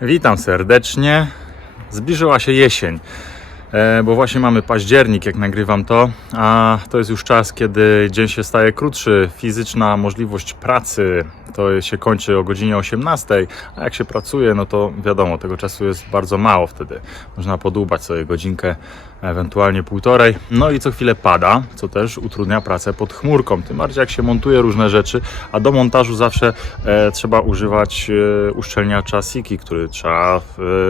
Witam serdecznie. Zbliżyła się jesień, e, bo właśnie mamy październik, jak nagrywam to, a to jest już czas, kiedy dzień się staje krótszy. Fizyczna możliwość pracy to się kończy o godzinie 18, a jak się pracuje, no to wiadomo, tego czasu jest bardzo mało wtedy. Można podłubać sobie godzinkę, ewentualnie półtorej. No i co chwilę pada, co też utrudnia pracę pod chmurką. Tym bardziej jak się montuje różne rzeczy, a do montażu zawsze e, trzeba używać e, uszczelniacza Siki, który trzeba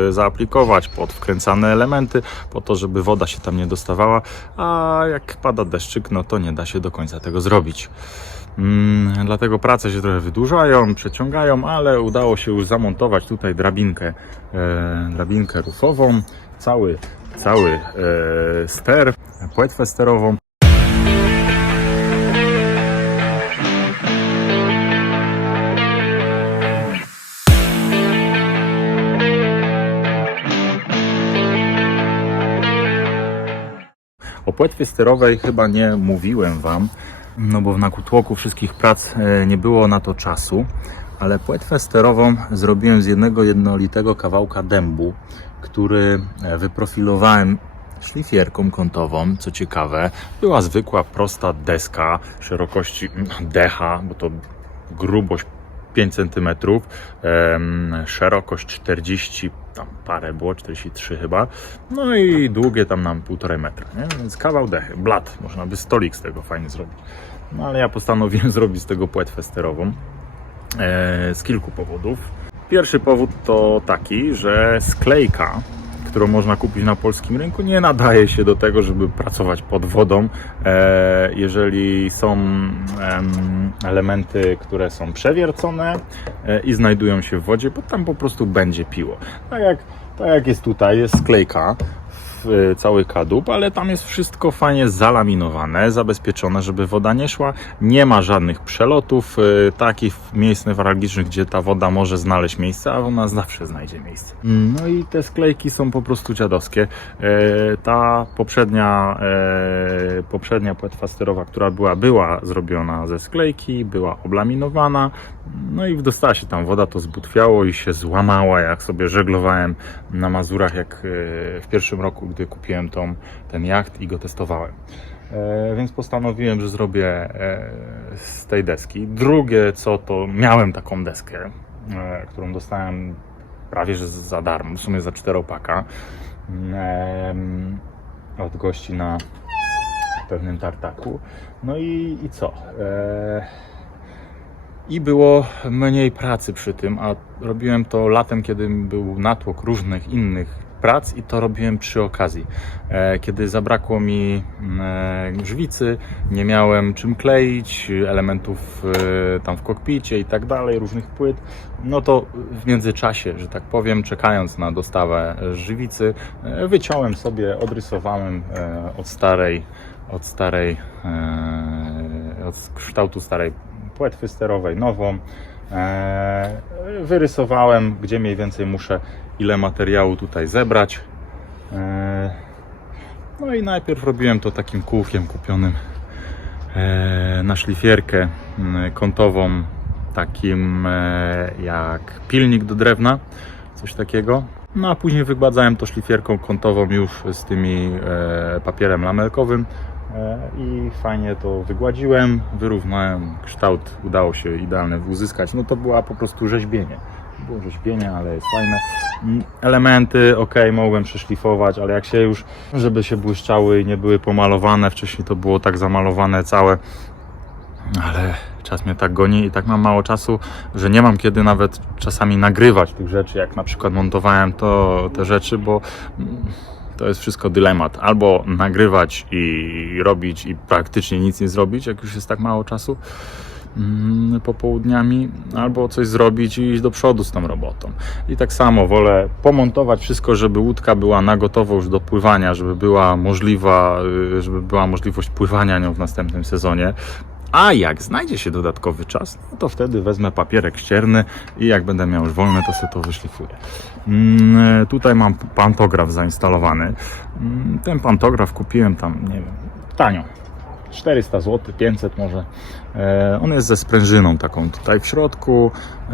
e, zaaplikować pod wkręcane elementy, po to, żeby woda się tam nie dostawała, a jak pada deszczyk, no to nie da się do końca tego zrobić. Mm, dlatego prace się trochę wydłużają, przeciągają, ale udało się już zamontować tutaj drabinkę, e, drabinkę rufową, cały, cały e, ster, płetwę sterową. O płetwie sterowej chyba nie mówiłem Wam, no bo w nakutłoku wszystkich prac e, nie było na to czasu, ale płetwę sterową zrobiłem z jednego jednolitego kawałka dębu, który e, wyprofilowałem szlifierką kątową, co ciekawe. Była zwykła, prosta deska szerokości mm, decha, bo to grubość 5 cm, szerokość 40, tam parę było, 43 chyba, no i długie tam nam 1,5 metra, nie? więc kawał dechy, blat, można by stolik z tego fajnie zrobić. No ale ja postanowiłem zrobić z tego płetwę sterową e, z kilku powodów. Pierwszy powód to taki, że sklejka, którą można kupić na polskim rynku, nie nadaje się do tego, żeby pracować pod wodą, e, jeżeli są em, elementy, które są przewiercone e, i znajdują się w wodzie, bo tam po prostu będzie piło. Tak jak, tak jak jest tutaj, jest sklejka, cały kadłub, ale tam jest wszystko fajnie zalaminowane, zabezpieczone, żeby woda nie szła. Nie ma żadnych przelotów, y, takich miejsc newralgicznych, gdzie ta woda może znaleźć miejsce, a ona zawsze znajdzie miejsce. No i te sklejki są po prostu dziadowskie. E, Ta poprzednia, e, poprzednia płetwa sterowa, która była, była zrobiona ze sklejki, była oblaminowana, no i dostała się tam woda, to zbutwiało i się złamała, jak sobie żeglowałem na Mazurach, jak e, w pierwszym roku, gdy kupiłem tą, ten jacht i go testowałem. E, Więc postanowiłem, że zrobię e, z tej deski. Drugie co, to miałem taką deskę, e, którą dostałem prawie że za darmo, w sumie za czteropaka em, od gości na pewnym tartaku. No i, i co? E, i było mniej pracy przy tym, a robiłem to latem, kiedy był natłok różnych innych prac i to robiłem przy okazji. E, Kiedy zabrakło mi e, żwicy, nie miałem czym kleić, elementów e, tam w kokpicie i tak dalej, różnych płyt, no to w międzyczasie, że tak powiem, czekając na dostawę żywicy, wyciąłem sobie, odrysowałem od starej, od starej, od kształtu starej płetwy sterowej nową. E, Wyrysowałem, gdzie mniej więcej muszę, ile materiału tutaj zebrać. E, No i najpierw robiłem to takim kółkiem kupionym e, na szlifierkę m, kątową, takim jak pilnik do drewna, coś takiego. No a później wygładzałem to szlifierką kątową już z tymi papierem lamelkowym i fajnie to wygładziłem, wyrównałem kształt, udało się idealnie uzyskać. No to była po prostu rzeźbienie. Było rzeźbienie, ale jest fajne. Mm, Elementy, ok, mogłem przeszlifować, ale jak się już, żeby się błyszczały i nie były pomalowane, wcześniej to było tak zamalowane całe, ale czas mnie tak goni i tak mam mało czasu, że nie mam kiedy nawet czasami nagrywać tych rzeczy, jak na przykład montowałem to, te rzeczy, bo mm, to jest wszystko dylemat. Albo nagrywać i robić i praktycznie nic nie zrobić, jak już jest tak mało czasu mm, popołudniami, albo coś zrobić i iść do przodu z tą robotą. I tak samo wolę pomontować wszystko, żeby łódka była na gotowo już do pływania, żeby była możliwa, y, żeby była możliwość pływania nią w następnym sezonie. A jak znajdzie się dodatkowy czas, no to wtedy wezmę papierek ścierny i jak będę miał już wolne, to sobie to wyszlifuję. Mm, Tutaj mam pantograf zainstalowany. Mm, Ten pantograf kupiłem tam, nie wiem, tanio. 400 zł, 500 może. E, On jest ze sprężyną taką tutaj w środku. E,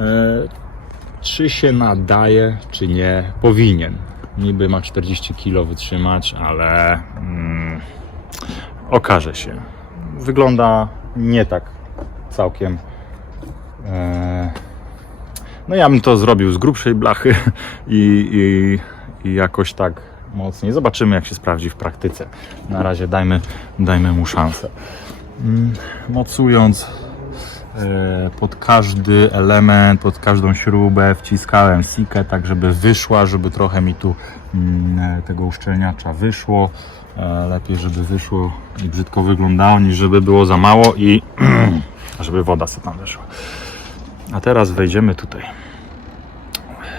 czy się nadaje, czy nie, powinien. Niby ma 40 kg wytrzymać, ale mm, okaże się. Wygląda nie tak całkiem. E, no ja bym to zrobił z grubszej blachy i, i, i jakoś tak mocniej. Zobaczymy jak się sprawdzi w praktyce. Na razie dajmy, dajmy mu szansę. Mm, Mocując e, pod każdy element, pod każdą śrubę wciskałem sikę, tak żeby wyszła, żeby trochę mi tu tego uszczelniacza wyszło. E, Lepiej, żeby wyszło i brzydko wyglądało, niż żeby było za mało i żeby woda sobie tam weszła. A teraz wejdziemy tutaj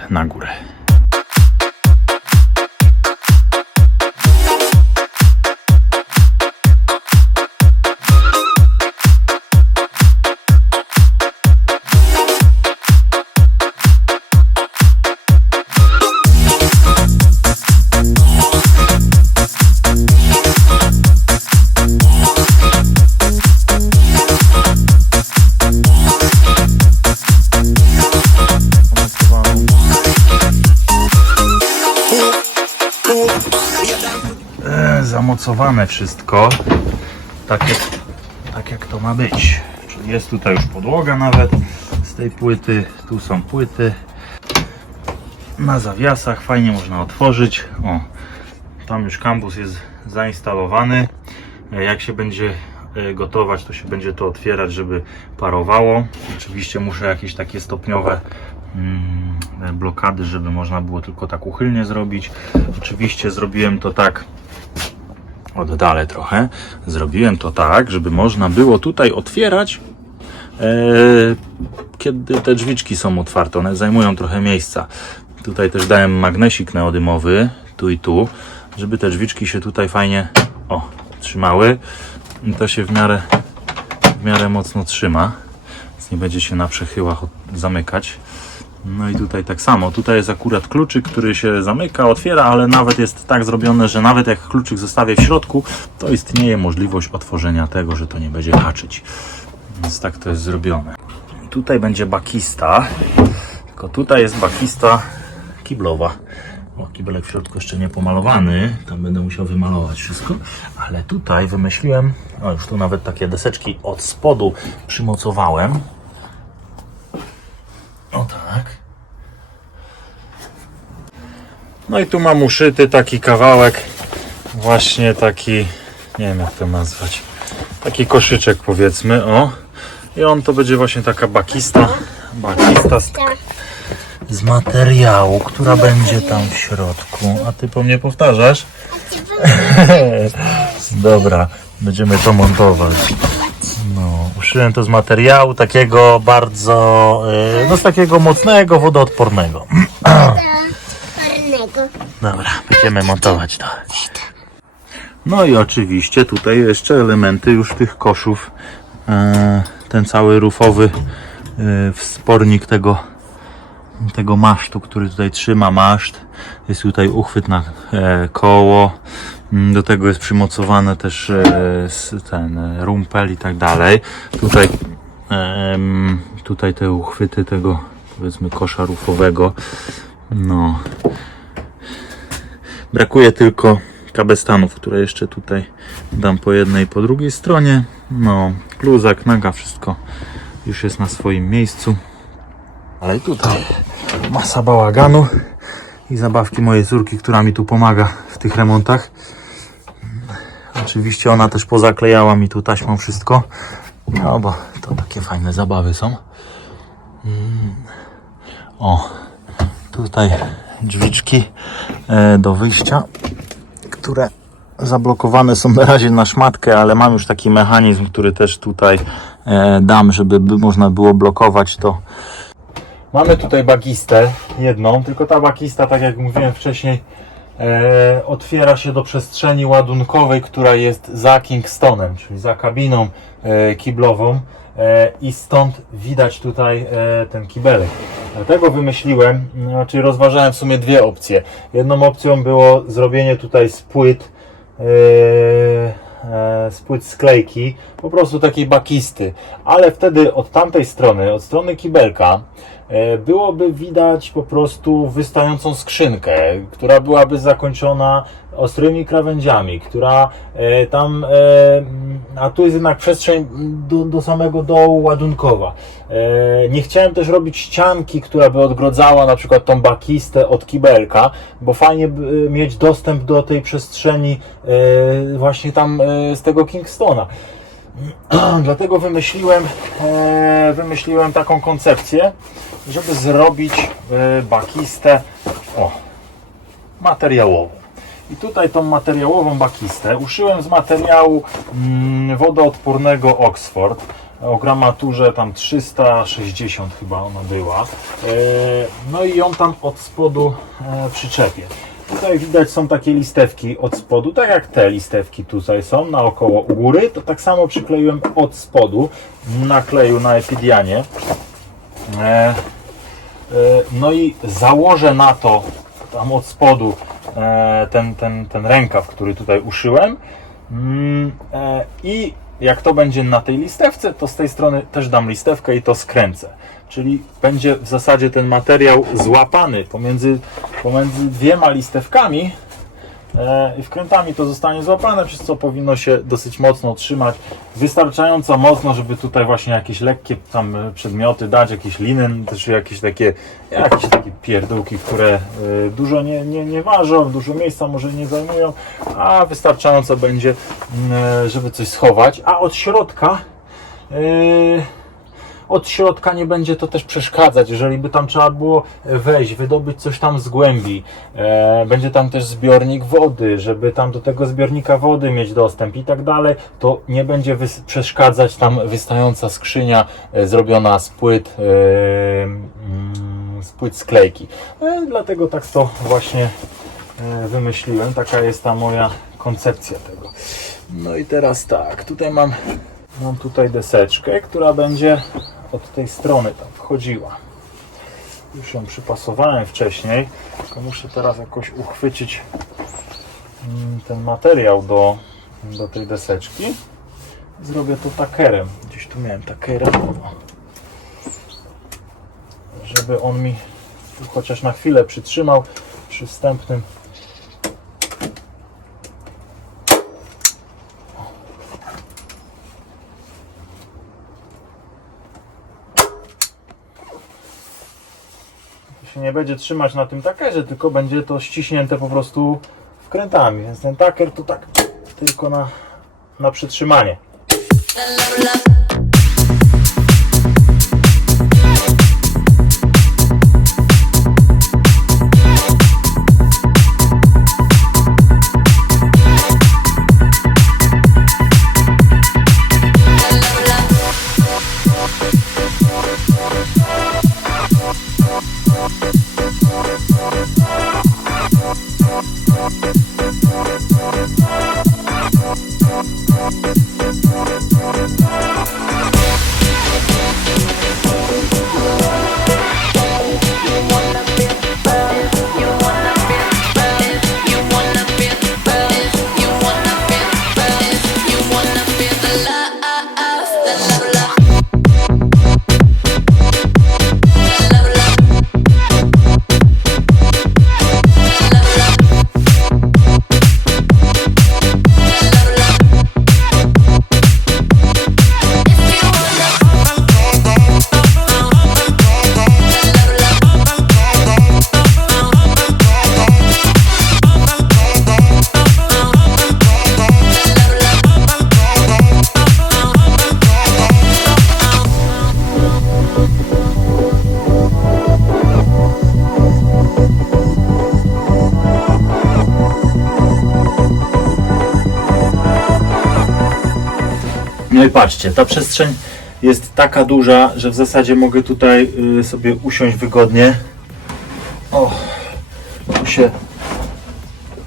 na górę. Wszystko. Tak jak, tak jak to ma być. Czyli jest tutaj już podłoga nawet z tej płyty. Tu są płyty. Na zawiasach fajnie można otworzyć. O, tam już kampus jest zainstalowany. Jak się będzie e, gotować, to się będzie to otwierać, żeby parowało. Oczywiście muszę jakieś takie stopniowe mm, blokady, żeby można było tylko tak uchylnie zrobić. Oczywiście zrobiłem to tak oddalę trochę. Zrobiłem to tak, żeby można było tutaj otwierać, e, kiedy te drzwiczki są otwarte. One zajmują trochę miejsca. Tutaj też dałem magnesik neodymowy, tu i tu, żeby te drzwiczki się tutaj fajnie o, trzymały. I to się w miarę, w miarę mocno trzyma, więc nie będzie się na przechyłach zamykać. No i tutaj tak samo. Tutaj jest akurat kluczyk, który się zamyka, otwiera, ale nawet jest tak zrobione, że nawet jak kluczyk zostawię w środku, to istnieje możliwość otworzenia tego, że to nie będzie haczyć. Więc tak to jest zrobione. Tutaj będzie bakista, tylko tutaj jest bakista kiblowa. O, kibelek w środku jeszcze nie pomalowany, tam będę musiał wymalować wszystko, ale tutaj wymyśliłem, o już tu nawet takie deseczki od spodu przymocowałem. O tak. No i tu mam uszyty taki kawałek, właśnie taki, nie wiem jak to nazwać, taki koszyczek powiedzmy, o. I on to będzie właśnie taka bakista, bakista z, z materiału, która będzie tam w środku. A ty po mnie powtarzasz? Dobra, będziemy to montować. Uszyłem to z materiału takiego bardzo, yy, no z takiego mocnego, wodoodpornego. Dobra, będziemy montować to. No i oczywiście tutaj jeszcze elementy już tych koszów. E, Ten cały rufowy e, wspornik tego, tego masztu, który tutaj trzyma maszt. Jest tutaj uchwyt na e, koło. Mm, Do tego jest przymocowane też e, ten e, rumpel i tak dalej. Tutaj, tutaj te uchwyty tego powiedzmy kosza rufowego. No, Brakuje tylko kabestanów, które jeszcze tutaj dam po jednej i po drugiej stronie. No, bluzak, naga, wszystko już jest na swoim miejscu. Ale i tutaj masa bałaganu i zabawki mojej córki, która mi tu pomaga w tych remontach. Oczywiście ona też pozaklejała mi tu taśmą wszystko. No bo to takie fajne zabawy są. Mm. O, tutaj drzwiczki e, do wyjścia, które zablokowane są na razie na szmatkę, ale mam już taki mechanizm, który też tutaj e, dam, żeby by można było blokować to. Mamy tutaj bagistę jedną, tylko ta bagista, tak jak mówiłem wcześniej, e, otwiera się do przestrzeni ładunkowej, która jest za Kingstonem, czyli za kabiną e, kiblową e, i stąd widać tutaj e, ten kibelek. Dlatego wymyśliłem, znaczy rozważałem w sumie dwie opcje. Jedną opcją było zrobienie tutaj z płyt e, e, sklejki, po prostu takiej bakisty, ale wtedy od tamtej strony, od strony kibelka, byłoby widać po prostu wystającą skrzynkę, która byłaby zakończona ostrymi krawędziami, która e, tam, e, a tu jest jednak przestrzeń do, do samego dołu ładunkowa. E, nie chciałem też robić ścianki, która by odgrodzała na przykład tą bakistę od kibelka, bo fajnie by mieć dostęp do tej przestrzeni e, właśnie tam e, z tego Kingstona. Dlatego wymyśliłem, e, wymyśliłem taką koncepcję, żeby zrobić e, bakistę o, materiałową. I tutaj tą materiałową bakistę uszyłem z materiału mm, wodoodpornego Oxford o gramaturze tam 360 chyba ona była. E, no i ją tam od spodu przyczepię. Tutaj widać są takie listewki od spodu, tak jak te listewki tutaj są naokoło u góry, to tak samo przykleiłem od spodu na kleju na Epidianie. E, e, no i założę na to tam od spodu e, ten, ten, ten rękaw, który tutaj uszyłem. Mm, I jak to będzie na tej listewce, to z tej strony też dam listewkę i to skręcę. Czyli będzie w zasadzie ten materiał złapany pomiędzy, pomiędzy dwiema listewkami i wkrętami to zostanie złapane, przez co powinno się dosyć mocno trzymać. Wystarczająco mocno, żeby tutaj właśnie jakieś lekkie tam e, przedmioty dać, jakieś liny, też jakieś takie, jakieś takie pierdółki, które e, dużo nie, nie, nie ważą, dużo miejsca może nie zajmują, a wystarczająco będzie, mm, e, żeby coś schować. A od środka e, od środka nie będzie to też przeszkadzać. Jeżeli by tam trzeba było wejść, wydobyć coś tam z głębi, e, będzie tam też zbiornik wody, żeby tam do tego zbiornika wody mieć dostęp i tak dalej, to nie będzie przeszkadzać tam wystająca skrzynia e, zrobiona z płyt, e, mm, z płyt sklejki. E, dlatego tak to właśnie e, wymyśliłem. Taka jest ta moja koncepcja tego. No i teraz tak, tutaj mam Mam tutaj deseczkę, która będzie od tej strony tam wchodziła. Już ją przypasowałem wcześniej, tylko muszę teraz jakoś uchwycić mm, ten materiał do, do tej deseczki. Zrobię to takerem. Gdzieś tu miałem takera. Żeby on mi tu chociaż na chwilę przytrzymał przy wstępnym nie będzie trzymać na tym takerze, tylko będzie to ściśnięte po prostu wkrętami. Więc ten taker to tak tylko na, na przytrzymanie. Patrzcie, ta przestrzeń jest taka duża, że w zasadzie mogę tutaj y, sobie usiąść wygodnie. O, mogę się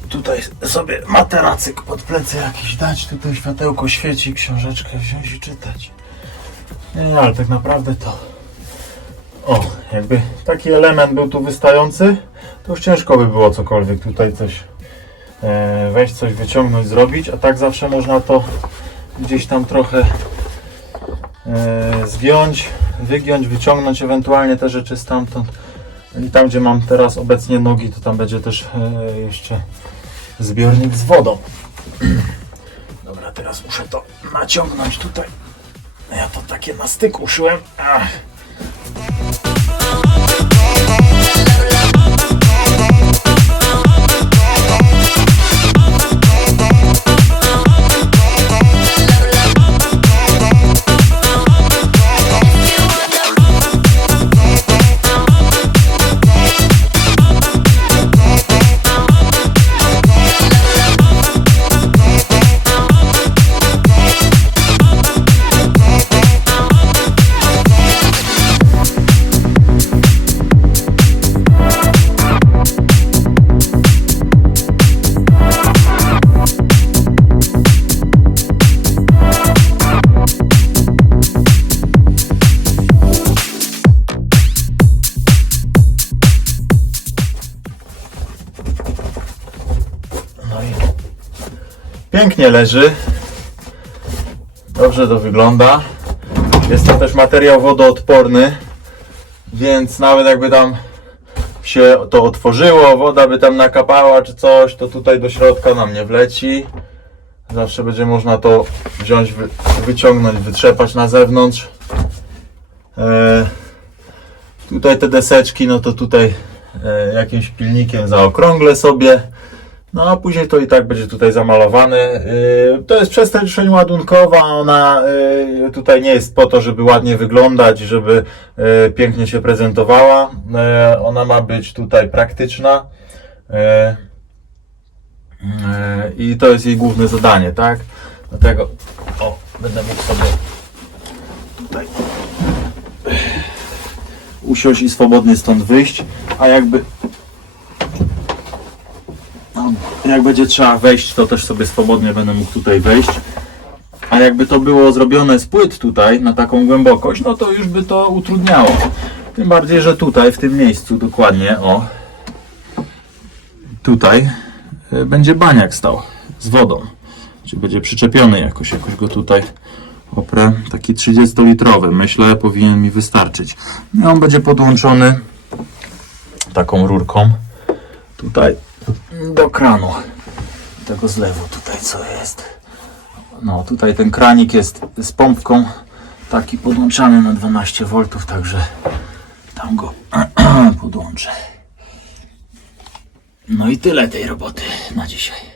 tutaj sobie materacyk pod plecy jakiś dać, tutaj światełko świeci, książeczkę wziąć i czytać. Nie, ale tak naprawdę to o, jakby taki element był tu wystający, to już ciężko by było cokolwiek tutaj coś e, wejść coś wyciągnąć, zrobić, a tak zawsze można to gdzieś tam trochę e, zgiąć, wygiąć, wyciągnąć ewentualnie te rzeczy stamtąd. I tam, gdzie mam teraz obecnie nogi, to tam będzie też e, jeszcze zbiornik z wodą. Dobra, teraz muszę to naciągnąć tutaj. Ja to takie na styk uszyłem. Ach. Pięknie leży. Dobrze to wygląda. Jest to też materiał wodoodporny, więc nawet jakby tam się to otworzyło, woda by tam nakapała czy coś, to tutaj do środka nam nie wleci. Zawsze będzie można to wziąć, wy, wyciągnąć, wytrzepać na zewnątrz. E, tutaj te deseczki, no to tutaj e, jakimś pilnikiem zaokrąglę sobie. No a później to i tak będzie tutaj zamalowane. Yy, To jest przestrzeń ładunkowa, ona yy, tutaj nie jest po to, żeby ładnie wyglądać, żeby yy, pięknie się prezentowała. Ona ma być tutaj praktyczna. I to jest jej główne zadanie, tak? Dlatego o, będę mógł sobie tutaj usiąść i swobodnie stąd wyjść, a jakby jak będzie trzeba wejść, to też sobie swobodnie będę mógł tutaj wejść. A jakby to było zrobione z płyt tutaj, na taką głębokość, no to już by to utrudniało. Tym bardziej, że tutaj, w tym miejscu dokładnie, o, tutaj y, będzie baniak stał z wodą. Czy będzie przyczepiony jakoś, jakoś go tutaj oprę. Taki 30-litrowy, myślę, powinien mi wystarczyć. I on będzie podłączony taką rurką tutaj do kranu. Tego zlewu tutaj co jest. No tutaj ten kranik jest z pompką taki podłączany na 12 V także tam go podłączę. No i tyle tej roboty na dzisiaj